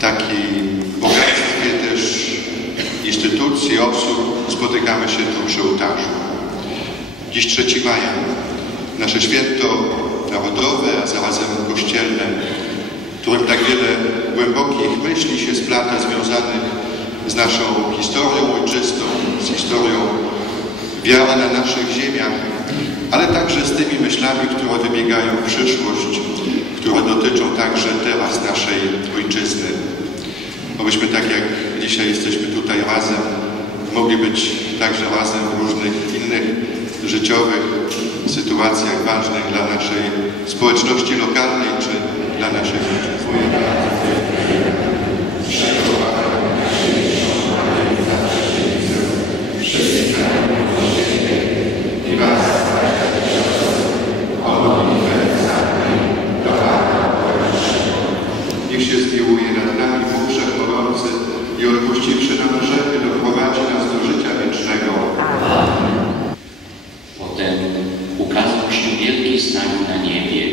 takim bogactwie też instytucji, osób spotykamy się tu przy ołtarzu. Dziś 3 maja, nasze święto narodowe, a zarazem kościelne, w którym tak wiele głębokich myśli się splata związanych z naszą historią ojczystą, z historią wiara na naszych ziemiach, ale także z tymi myślami, które wybiegają w przyszłość, które dotyczą także teraz naszej ojczyzny. Abyśmy tak jak dzisiaj jesteśmy tutaj razem, mogli być także razem w różnych innych życiowych sytuacjach ważnych dla naszej społeczności lokalnej czy dla naszych Niech się zmiłuje nad nami Bóg Wszechmogący i odpuściwszy nam grzechy doprowadzi nas do życia wiecznego. Potem ukazał się wielki znak na niebie.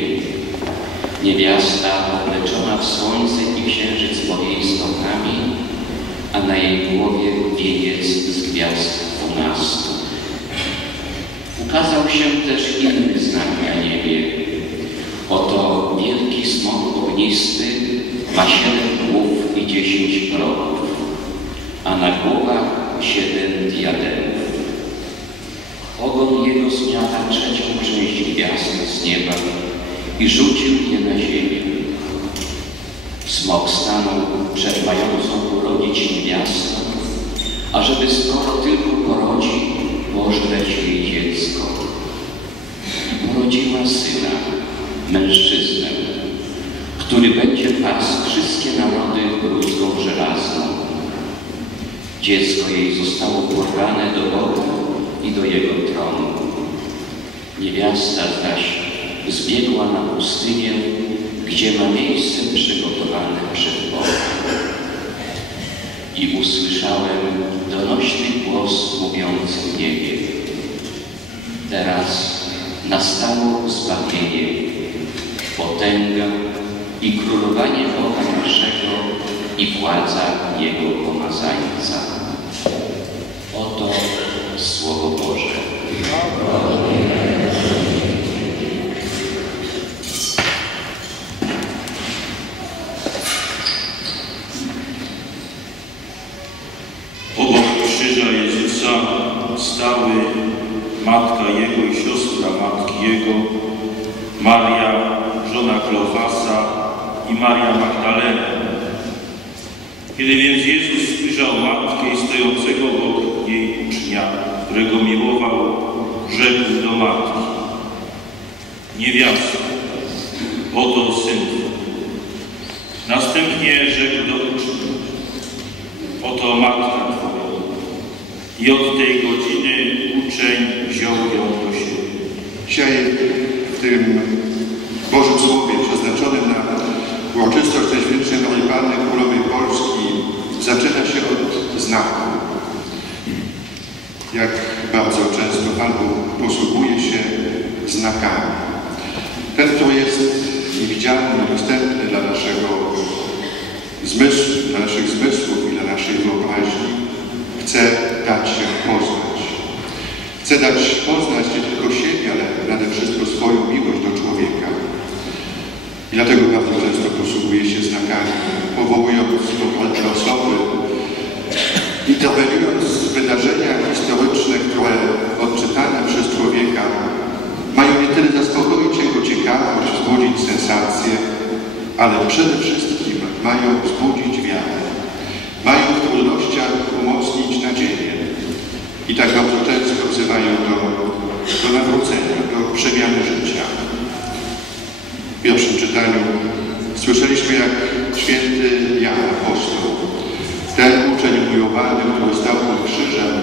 Niewiasta obleczona w słońce i księżyc pod jej stopami, a na jej głowie wieniec z gwiazd dwunastu. Ukazał się też inny znak na niebie. Oto wielki smok ognisty ma siedem głów i dziesięć rogów, a na głowach siedem diademów. Ogon jego zmiata trzecią część gwiazd z nieba i rzucił je na ziemię. Smok stanął przed mającą urodzić niewiastą, ażeby skoro tylko porodzi, pożreć jej dziecko. Porodziła syna, mężczyznę, który będzie pasł wszystkie narody rózgą żelazną. Dziecko jej zostało porwane do Boga i do Jego tronu. Niewiasta zaś zbiegła na pustynię, gdzie ma miejsce przygotowane przed Bogiem. I usłyszałem donośny głos mówiący w niebie. Teraz nastało zbawienie, potęga i królowanie Boga naszego i władza Jego pomazańca. Oto Słowo Boże. Matka Jego i siostra matki Jego, Maria, żona Klofasa i Maria Magdalena. Kiedy więc Jezus ujrzał matkę i stojącego obok jej ucznia, którego miłował, rzekł do matki, niewiasto, oto syn. Następnie rzekł do ucznia, oto matka Twoja. I od tej uczeń wziął ją do siebie. Dzisiaj w tym Bożym Słowie przeznaczonym na uroczystość Najświętszej Nowej Panny Królowej Polski zaczyna się od znaku. Jak bardzo często Pan posługuje się znakami. Ten, który jest niewidzialny, niedostępny dla naszego zmysłu, dla naszych zmysłów i dla naszej wyobraźni, chce. Chce dać poznać nie tylko siebie, ale nade wszystko swoją miłość do człowieka. I dlatego bardzo często posługuje się znakami, powołując konkretne osoby, interweniując w wydarzenia historyczne, które odczytane przez człowieka mają nie tyle zaspokoić jego ciekawość, wzbudzić sensację, ale przede wszystkim mają wzbudzić wiarę. Mają w trudnościach umocnić nadzieję. I tak bardzo często wzywają do, do nawrócenia, do przemiany życia. W pierwszym czytaniu słyszeliśmy, jak święty Jan Apostoł, ten uczeń umiłowany, który stał pod krzyżem,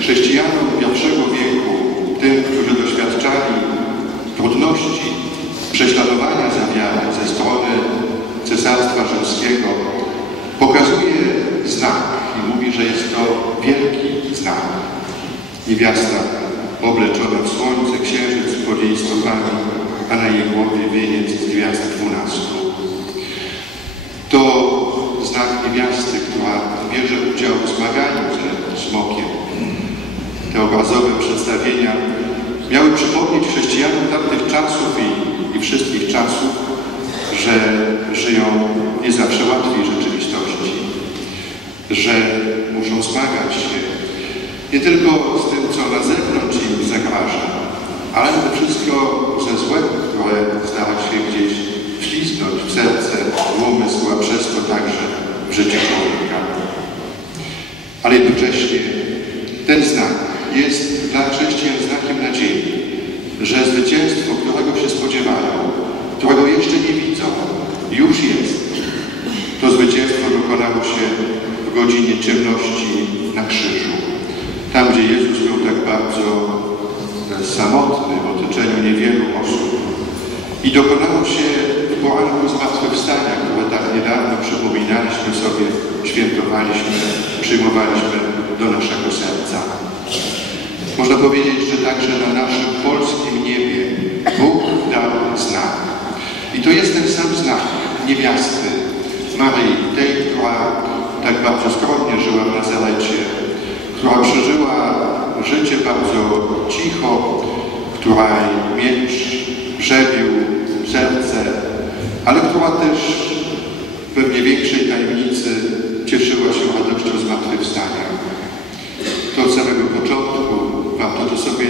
chrześcijanom pierwszego wieku, tym, którzy doświadczali trudności, prześladowania za wiarę ze strony Cesarstwa Rzymskiego, pokazuje znak i mówi, że jest to wielki znak. Niewiasta obleczona w słońce, księżyc pod jej stopami, a na jej głowie wieniec z gwiazd dwunastu. To znak niewiasty, która bierze udział w zmaganiu ze smokiem. Te obrazowe przedstawienia miały przypomnieć chrześcijanom tamtych czasów i, i wszystkich czasów, że żyją nie zawsze łatwiej rzeczywistości, że muszą zmagać się nie tylko z tym, co na zewnątrz im zagraża, ale to wszystko ze złem, które stara się gdzieś wślizgnąć w serce, w umysł, a przez to także w życie człowieka. Ale jednocześnie ten znak jest dla chrześcijan znakiem nadziei, że zwycięstwo, którego się spodziewają, którego jeszcze nie widzą, już jest. To zwycięstwo dokonało się w godzinie ciemności na krzyżu. Tam, gdzie Jezus był tak bardzo samotny w otoczeniu niewielu osób. I dokonało się w poranku zmartwychwstania, które tak niedawno przypominaliśmy sobie, świętowaliśmy, przyjmowaliśmy do naszego serca. Można powiedzieć, że także na naszym polskim niebie Bóg dał znak. I to jest ten sam znak niewiasty Maryi, tej, która tak bardzo skromnie żyła w Nazarecie, która przeżyła życie bardzo cicho, której miecz przebił serce, ale która też w pewnie większej tajemnicy cieszyła się radością zmartwychwstania. To od samego początku warto to sobie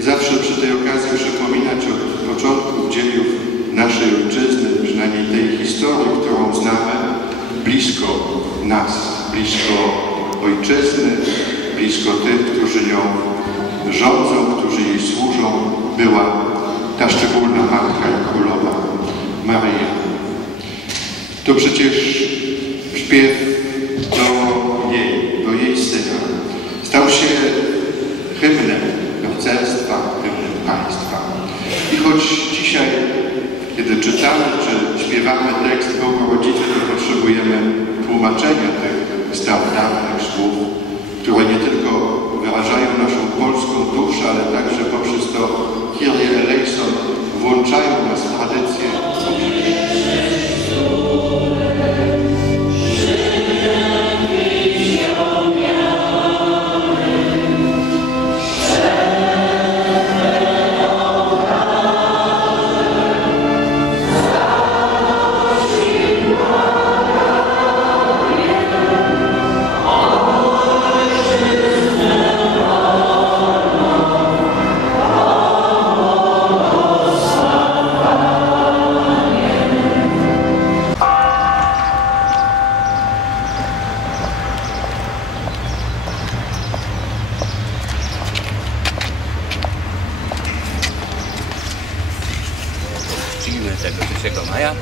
zawsze przy tej okazji przypominać od początków dziejów naszej ojczyzny, przynajmniej tej historii, którą znamy, blisko nas, blisko ojczyzny, blisko tych, którzy nią rządzą, którzy jej służą, była ta szczególna Matka i Królowa Maryja. To przecież śpiew do jej, do jej Syna stał się hymnem harcerstwa, hymnem państwa. I choć dzisiaj, kiedy czytamy czy śpiewamy tekst Bogu Rodzicy, to potrzebujemy tłumaczenia tych starodawnych słów, które nie tylko wyrażają naszą polską duszę, ale także poprzez to Kyrie eleison włączają nas w tradycję Czcimy tego 3 maja